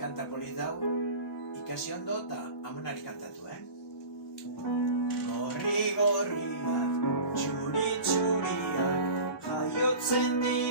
Kanta polit dau, ikasi ondo eta amonari kantatu, Gorri-gorriak, txuri-txuriak, jaiotzen dira